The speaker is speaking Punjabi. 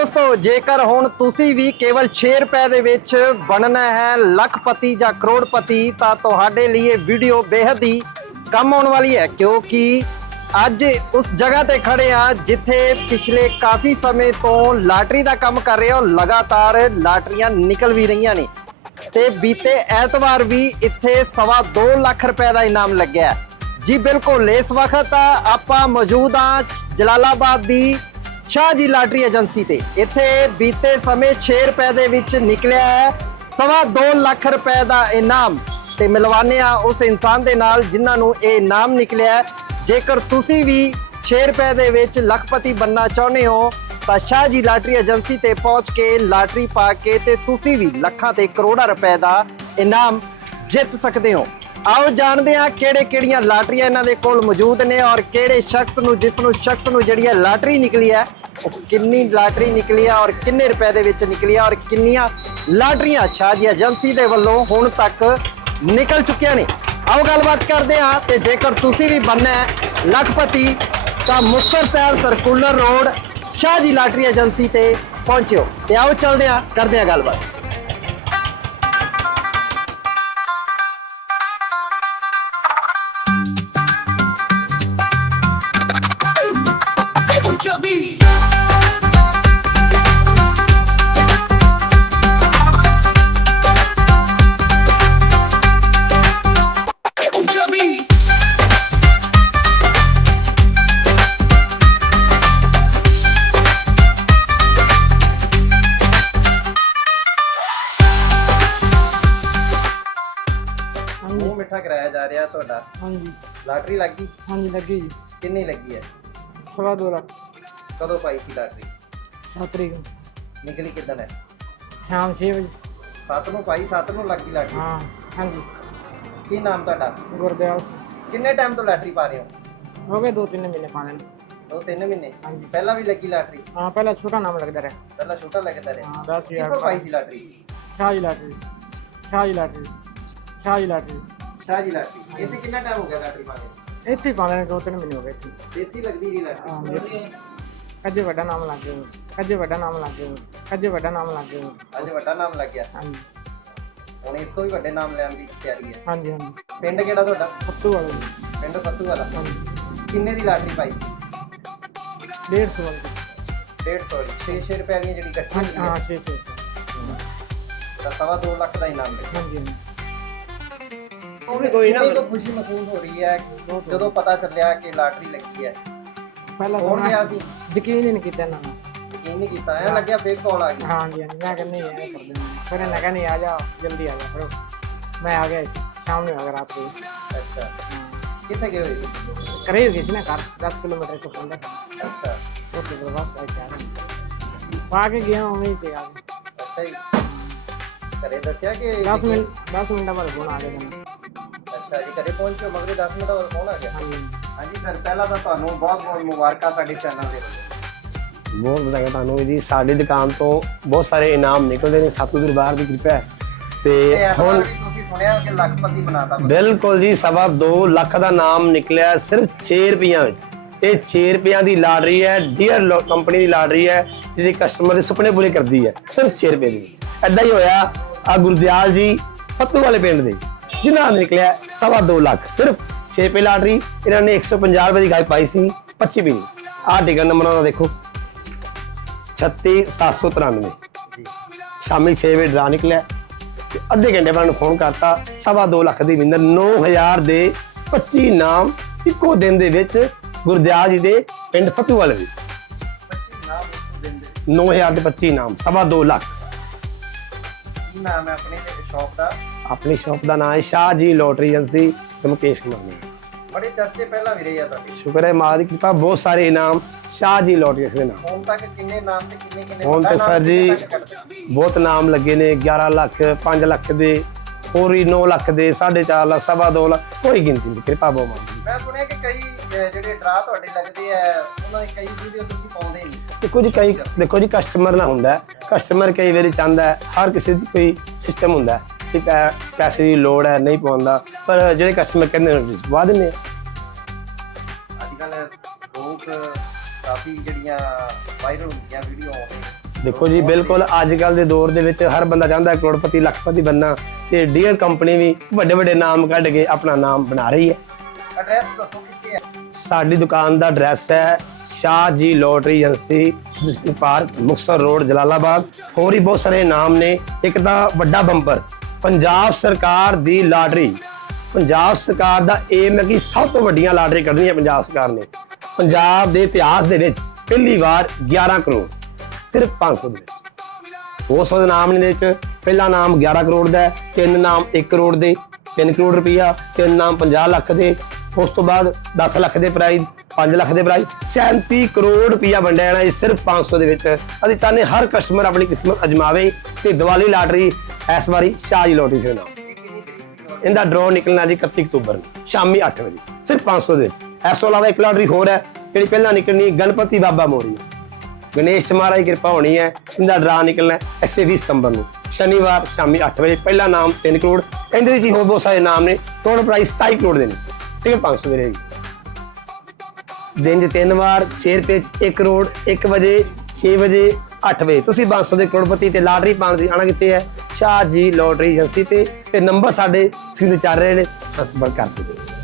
ਦੋਸਤੋ ਜੇਕਰ ਹੁਣ ਤੁਸੀਂ ਵੀ ਕੇਵਲ 6 ਰੁਪਏ ਦੇ ਵਿੱਚ ਬਣਨਾ ਹੈ ਲੱਖਪਤੀ ਜਾਂ ਕਰੋੜਪਤੀ ਤਾਂ ਤੁਹਾਡੇ ਲਈ ਇਹ ਵੀਡੀਓ ਬੇहद ਹੀ ਕੰਮ ਆਉਣ ਵਾਲੀ ਹੈ ਕਿਉਂਕਿ ਅੱਜ ਉਸ ਜਗ੍ਹਾ ਤੇ ਖੜੇ ਆ ਜਿੱਥੇ ਪਿਛਲੇ ਕਾਫੀ ਸਮੇਂ ਤੋਂ ਲਾਟਰੀ ਦਾ ਕੰਮ ਕਰ ਰਹੇ ਹੋ ਲਗਾਤਾਰ ਲਾਟਰੀਆਂ ਨਿਕਲ ਵੀ ਰਹੀਆਂ ਨੇ ਤੇ ਬੀਤੇ ਐਤਵਾਰ ਵੀ ਇੱਥੇ 2.5 ਲੱਖ ਰੁਪਏ ਦਾ ਇਨਾਮ ਲੱਗਿਆ ਜੀ ਬਿਲਕੁਲ ਇਸ ਵਕਤ ਆਪਾਂ ਮੌਜੂਦ ਆ ਜਲਾਲਾਬਾਦ ਦੀ शाह जी लाटरी एजेंसी ते इत्थे बीते समय 6 रुपए दे विच निकलिया है 2.5 लाख रुपए दा इनाम ते मिलवाने आ उस इंसान दे नाल जिन्हां नूं इह इनाम निकलिया है। जेकर तुसी भी 6 रुपए दे विच लखपति बनना चाहुंदे हो तां शाह जी लाटरी एजेंसी ते पहुंच के लाटरी पा के ते तुसी भी लखां ते करोड़ां रुपए दा इनाम जित सकदे हो। आओ जानते हैं किहड़ियां लाटरियां इन्हां दे कोल मौजूद ने और किहड़े शख्स नूं जिस नूं जिहड़ी लाटरी निकली है किन्नी लाटरी निकली है और किन्ने रुपए दे विच निकली है और किन्नियां लाटरियां शाह जी एजेंसी दे वल्लों हुण तक निकल चुकियां ने। आओ गलबात करते हैं ते जेकर तुसी भी बनना है लखपति तां Muktsar Sahib circular road Shah ji lottery agency ते पहुंचो ते आओ चलदे हैं करदे हैं गलबात। मिठा कराया जा रहा है हाँ जी लाटरी लग गई हाँ जी लगी जी कितनी लगी है 2.5 लाख कदों पाई थी लाटरी 7 तरीक निकली किदन है शाम 6 बजे 7 ਨੂੰ ਪਾਈ 7 ਨੂੰ ਲੱਗੀ ਲਾਟਰੀ हाँ हाँ जी ਕੀ ਨਾਮ ਤੁਹਾਡਾ गुरदयाल ਕਿੰਨੇ ਟਾਈਮ ਤੋਂ ਲਾਟਰੀ ਪਾ ਰਹੇ हो गए 2-3 महीने पाने में। ਹੋ 2-3 ਮਹੀਨੇ हाँ जी ਪਹਿਲਾਂ ਵੀ ਲੱਗੀ ਲਾਟਰੀ हाँ पहला छोटा नाम लगता रहा ਪਹਿਲਾਂ ਛੋਟਾ ਲੱਗਦਾ ਰਿਹਾ हाँ 10,000 ਕਿੱਥੋਂ ਪਾਈ ਸੀ lottery Shah ji lottery Shah ji lottery Shah ji lottery Shah ji lottery ਇੱਥੇ ਕਿੰਨਾ ਟਾਈਮ ਹੋ ਗਿਆ ਲਾਟਰੀ ਪਾਉਂਦੇ ਇੱਥੇ ਪਾਣੇ 2-3 ਮਹੀਨੇ ਹੋ ਗਏ ਇੱਥੇ ਇੱਥੇ ਲੱਗਦੀ ਰਹੀ ਲਾਟਰੀ ਹਾਂ ਕੱਜੇ ਵੱਡਾ ਨਾਮ ਲੱਗ ਗਿਆ ਕੱਜੇ ਵੱਡਾ ਨਾਮ ਲੱਗ ਗਿਆ ਕੱਜੇ ਵੱਡਾ ਨਾਮ ਲੱਗ ਗਿਆ ਅੱਜ ਵੱਡਾ ਨਾਮ ਲੱਗ ਗਿਆ ਹਾਂਜੀ ਹੁਣ ਇਸ ਤੋਂ ਵੀ ਵੱਡੇ ਨਾਮ ਲੈਣ ਦੀ ਤਿਆਰੀ ਹੈ ਹਾਂਜੀ ਹਾਂਜੀ ਪਿੰਡ ਕਿਹੜਾ ਤੁਹਾਡਾ ਫੱਤੂ ਵਾਲਾ ਜੀ। ਪਿੰਡ ਫੱਤੂ ਵਾਲਾ ਹਾਂਜੀ ਕਿੰਨੇ ਦੀ ਲਾਟਰੀ ਪਾਈ 150 ਵਾਲੀ 150 6 ਰੁਪਏ ਵਾਲੀ ਜਿਹੜੀ ਇਕੱਠੀ ਹਾਂਜੀ ਹੁੰਦੀ ਹਾਂ ਹੈ 600 ਤਾਂ 2.5 ਲੱਖ ਦਾ ਇਨਾਮ ਮਿਲਿਆ ਹਾਂਜੀ ਹਾਂਜੀ ਉਹ ਵੀ ਕੋਈ ਨਾ ਖੁਸ਼ੀ ਮਹਿਸੂਸ ਹੋ ਰਹੀ ਹੈ ਜਦੋਂ ਪਤਾ ਚੱਲਿਆ ਕਿ ਲਾਟਰੀ ਲੱਗੀ ਹੈ ਪਹਿਲਾਂ ਕੌਣ ਗਿਆ ਸੀ ਯਕੀਨ ਹੀ ਨਹੀਂ ਕੀਤਾ ਇਹਨਾਂ ਨੇ ਯਕੀਨ ਨਹੀਂ ਕੀਤਾ ਐ ਲੱਗਿਆ ਫੇਕ ਕਾਲ ਆ ਗਈ ਹਾਂਜੀ ਹਾਂਜੀ ਮੈਂ ਕਹਿੰਦਾ ਨਹੀਂ ਇਹ ਕਰਦੇ ਫਿਰ ਇਹਨਾਂ ਕਹਿੰਦੇ ਆ ਜਾ ਜਲਦੀ ਆ ਜਾ ਫਿਰ ਮੈਂ ਆ ਗਿਆ ਸ਼ਾਮ ਨੂੰ ਆ ਗਿਆ ਰਾਤ ਨੂੰ ਅੱਛਾ ਕਿੱਥੇ ਗਏ ਹੋਏ ਸੀ ਕਰੇ ਹੋ ਗਈ ਸੀ ਨਾ ਘਰ 10 ਕਿਲੋਮੀਟਰ ਤੋਂ ਪੰਦਾ ਅੱਛਾ ਉੱਥੇ ਬਸ ਆ ਗਿਆ ਪਾ ਕੇ ਗਿਆ ਉਵੇਂ ਹੀ ਤੇ ਆ ਗਿਆ ਅੱਛਾ ਜੀ ਘਰੇ ਦੱਸਿਆ ਕਿ 10 ਮਿੰਟਾਂ ਬਾਅਦ ਫੋਨ ਆ ਗਿਆ ਮੈਨੂੰ ਅੱਛਾ ਜੀ ਘਰੇ ਪਹੁੰਚੋ ਮਗਰੇ 10 ਮਿੰਟ ਬਾਅਦ ਫੋਨ ਆ ਗਿਆ ਹਾਂਜੀ ਹਾਂਜੀ ਸਰ ਪਹਿਲਾਂ ਤਾਂ ਤੁਹਾਨੂੰ ਬਹੁਤ ਬਹੁਤ ਮੁਬਾਰਕਾਂ ਸਾਡੇ ਚੈਨਲ ਦੇ ਵੱਲੋਂ ਬਹੁਤ ਵਧਾਈਆਂ ਤੁਹਾਨੂੰ ਜੀ। ਸਾਡੀ ਦੁਕਾਨ ਤੋਂ ਬਹੁਤ ਸਾਰੇ ਇਨਾਮ ਨਿਕਲਦੇ ਨੇ ਸਤਿਗੁਰੂ ਦਰਬਾਰ ਦੀ ਕਿਰਪਾ ਹੈ ਤੇ ਹੁਣ ਤੁਸੀਂ ਸੁਣਿਆ ਕਿ ਲੱਖਪਤੀ ਬਣਾਤਾ ਬਿਲਕੁਲ ਜੀ 2.5 ਲੱਖ ਦਾ ਨਾਮ ਨਿਕਲਿਆ ਸਿਰਫ 6 ਰੁਪਈਆਂ ਵਿੱਚ। ਇਹ 6 ਰੁਪਈਆਂ ਦੀ ਲਾਟਰੀ ਹੈ ਡੀਅਰ ਕੰਪਨੀ ਦੀ ਲਾਟਰੀ ਹੈ ਜਿਹੜੀ ਕਸਟਮਰ ਦੇ ਸੁਪਨੇ ਪੂਰੇ ਕਰਦੀ ਹੈ ਸਿਰਫ 6 ਰੁਪਏ ਦੇ ਵਿੱਚ। ਐਦਾਂ ਹੀ ਹੋਇਆ ਆ ਗੁਰਦਿਆਲ ਜੀ ਫੱਤੂ ਵਾਲੇ ਪਿੰਡ ਦੇ ਜਿਨ੍ਹਾਂ ਦਾ ਨਿਕਲਿਆ 2.5 ਲੱਖ ਸਿਰਫ 6 ਰੁਪਏ ਲਾਟਰੀ। ਇਹਨਾਂ ਨੇ 150 ਰੁਪਏ ਦੀ ਗਾਈ ਪਾਈ ਸੀ 25 ਵੀ ਨਹੀਂ। ਆਹ ਟਿਕਟ ਨੰਬਰ ਉਹਨਾਂ ਦਾ ਦੇਖੋ 36793 ਸ਼ਾਮੀ 6 ਵਜੇ ਡਰਾ ਨਿਕਲਿਆ ਤੇ ਅੱਧੇ ਘੰਟੇ ਬਾਅਦ ਫੋਨ ਕਰਤਾ 2.5 ਲੱਖ ਦੀ ਵਿੰਦਰ 9000 ਦੇ 25 ਨਾਮ ਇੱਕੋ ਦਿਨ ਦੇ ਵਿੱਚ ਗੁਰਦਿਆਲ ਜੀ ਦੇ ਪਿੰਡ ਫੱਤੂ ਵਾਲੇ ਦੇ 9000 ਦੇ 25 ਨਾਮ 2.5 ਲੱਖ। ਕੀ ਨਾਮ ਹੈ ਆਪਣੇ ਸ਼ੌਪ ਦਾ? ਆਪਣੀ ਸ਼ੌਪ ਦਾ ਨਾਮ ਹੈ ਸ਼ਾਹ ਜੀ ਲੋਟਰੀ ਏਜੰਸੀ ਤੇ ਮੁਕੇਸ਼ ਕੁਮਾਰ ਨੇ। ਬੜੇ ਚਰਚੇ ਪਹਿਲਾਂ ਵੀ ਰਹੇ ਆ ਤੁਹਾਡੇ। ਸ਼ੁਕਰ ਹੈ ਮਾਂ ਦੀ ਕਿਰਪਾ ਬਹੁਤ ਸਾਰੇ ਇਨਾਮ ਸ਼ਾਹ ਜੀ ਲੋਟਰੀ ਏਜੰਸੀ ਦੇ ਨਾਮ। ਹੁਣ ਤੱਕ ਕਿੰਨੇ ਨਾਮ ਤੇ ਕਿੰਨੇ ਹੁਣ ਤੇ ਸਰ ਜੀ ਬਹੁਤ ਨਾਮ ਲੱਗੇ ਨੇ 11 ਲੱਖ 5 ਲੱਖ ਦੇ ਹੋਰ ਵੀ 9 ਲੱਖ ਦੇ 4.5 ਲੱਖ 2.5 ਲੱਖ ਕੋਈ ਗਿਣਤੀ ਨਹੀਂ ਕਿਰਪਾ ਬਹੁਤ ਮਾਂ ਦੀ। ਮੈਂ ਸੁਣਿਆ ਕਿ ਕਈ ਜਿਹੜੇ ਡਰਾ ਤੁਹਾਡੇ ਲੱਗਦੇ ਆ ਉਹਨਾਂ ਦੀ ਕਈ ਵੀਡੀਓ ਤੁਸੀਂ ਪਾਉਂਦੇ ਨਹੀਂ। ਦੇਖੋ ਜੀ ਕਸਟਮਰ ਨਾਲ ਹੁੰਦਾ ਹੈ। ਕਸਟਮਰ ਕਈ ਵਾਰੀ ਚਾਹੁੰਦਾ ਹੈ ਹਰ ਕਿਸੇ ਦੀ ਕੋਈ ਸਿਸਟਮ ਹੁੰਦਾ ਹੈ ਕਿ ਪੈਸੇ ਦੀ ਲੋੜ ਹੈ ਨਹੀਂ ਪਾਉਂਦਾ ਪਰ ਜਿਹੜੇ ਕਸਟਮਰ ਕਹਿੰਦੇ ਨੇ ਪਵਾ ਦਿੰਦੇ ਆ। ਅੱਜ ਕੱਲ੍ਹ ਲੋਕ ਕਾਫੀ ਜਿਹੜੀਆਂ ਵਾਇਰਲ ਹੁੰਦੀਆਂ ਵੀਡੀਓ ਆਉਂਦੇ ਦੇਖੋ ਜੀ ਬਿਲਕੁਲ ਅੱਜ ਕੱਲ ਦੇ ਦੌਰ ਦੇ ਵਿੱਚ ਹਰ ਬੰਦਾ ਚਾਹੁੰਦਾ ਹੈ ਕਰੋੜਪਤੀ ਲੱਖਪਤੀ ਬੰਨਾ, ਤੇ ਡੀਅਰ ਕੰਪਨੀ ਵੀ ਵੱਡੇ ਵੱਡੇ ਨਾਮ ਕੱਢ ਕੇ ਆਪਣਾ ਨਾਮ ਬਣਾ ਰਹੀ ਹੈ। ਐਡਰੈਸ ਦੱਸੋ ਕਿੱਥੇ ਹੈ? ਸਾਡੀ ਦੁਕਾਨ ਦਾ ਐਡਰੈਸ ਹੈ Shah ji lottery agency, district park, Muktsar road, Jalalabad. ਹੋਰ ਹੀ ਬਹੁਤ ਸਾਰੇ ਨਾਮ ਨੇ। ਇੱਕ ਤਾਂ ਵੱਡਾ ਬੰਪਰ ਪੰਜਾਬ ਸਰਕਾਰ ਦੀ ਲਾਟਰੀ। ਪੰਜਾਬ ਸਰਕਾਰ ਦਾ ਏਮ ਹੈ ਕਿ ਸਭ ਤੋਂ ਵੱਡੀਆਂ ਲਾਟਰੀ ਕੱਢਣੀ ਹੈ ਪੰਜਾਬ ਸਰਕਾਰ ਨੇ। ਪੰਜਾਬ ਦੇ ਇਤਿਹਾਸ ਦੇ ਵਿੱਚ ਪਹਿਲੀ ਵਾਰ 11 ਕਰੋੜ ਸਿਰਫ 500 ਦੇ ਵਿੱਚ। ਬਹੁਤ ਸਾਰੇ ਨਾਮ ਨੇ ਇਹਦੇ ਵਿੱਚ। ਪਹਿਲਾ ਨਾਮ 11 ਕਰੋੜ ਦਾ ਹੈ, 3 ਨਾਮ 1 ਕਰੋੜ ਦੇ, 3 ਕਰੋੜ ਰੁਪਈਆ, 3 ਨਾਮ 50 ਲੱਖ ਦੇ, ਉਸ ਤੋਂ ਬਾਅਦ 10 ਲੱਖ ਦੇ ਪ੍ਰਾਈਜ਼, 5 ਲੱਖ ਦੇ ਪ੍ਰਾਈਜ਼, 37 ਕਰੋੜ ਰੁਪਈਆ ਵੰਡਿਆ ਜਾਣਾ ਇਹ ਸਿਰਫ 500 ਦੇ ਵਿੱਚ। ਅਸੀਂ ਚਾਹੁੰਦੇ ਹਰ ਕਸਟਮਰ ਆਪਣੀ ਕਿਸਮਤ ਅਜਮਾਵੇ ਤੇ ਦੀਵਾਲੀ ਲਾਟਰੀ ਇਸ ਵਾਰੀ ਸ਼ਾਹ ਜੀ ਲੋਟਰੀ ਦੇ ਨਾਮ। ਇਹਦਾ ਡਰਾਅ ਨਿਕਲਣਾ ਜੀ 31 ਅਕਤੂਬਰ ਨੂੰ ਸ਼ਾਮੀ 8 ਵਜੇ ਸਿਰਫ 500 ਦੇ ਵਿੱਚ। ਇਸ ਤੋਂ ਇਲਾਵਾ ਇੱਕ ਲਾਟਰੀ ਹੋਰ ਹੈ ਜਿਹੜੀ ਪਹਿਲਾਂ ਨਿਕਲਣੀ, ਗਣਪਤੀ ਬਾਬਾ ਮੋਰੀਆ, ਗਣੇਸ਼ ਮਹਾਰਾਜ ਦੀ ਕਿਰਪਾ ਹੋਣੀ ਹੈ। ਇਹਦਾ ਡਰਾ ਨਿਕਲਣਾ ਐਸੇ 20 ਸਤੰਬਰ ਨੂੰ ਸ਼ਨੀਵਾਰ ਸ਼ਾਮੀ 8 ਵਜੇ। ਪਹਿਲਾ ਨਾਮ 3 ਕਰੋੜ, ਇਹਦੇ ਵਿੱਚ ਹੀ ਹੋਰ ਬਹੁਤ ਸਾਰੇ ਨਾਮ ਨੇ। ਟੋਟਲ ਪ੍ਰਾਈਸ 27 ਕਰੋੜ ਦੇ ਨੇ, ਠੀਕ ਹੈ 500 ਦੇ ਰਹੇਗੀ। ਦਿਨ 'ਚ 3 ਵਾਰ 6 ਰੁਪਏ 1 ਕਰੋੜ, 1 ਵਜੇ, 6 ਵਜੇ, 8 ਵਜੇ। ਤੁਸੀਂ 500 ਦੇ ਕਰੋੜਪਤੀ ਤੇ ਲਾਟਰੀ ਪਾਉਣ ਦੀ ਆਣਾ ਕਿੱਥੇ ਹੈ? ਸ਼ਾਹ ਜੀ ਲੋਟਰੀ ਏਜੰਸੀ ਤੇ ਨੰਬਰ ਸਾਡੇ ਸਕਰੀਨ ਤੇ ਚੱਲ ਰਹੇ ਨੇ, ਸੰਪਰਕ ਕਰ ਸਕਦੇ ਹੋ।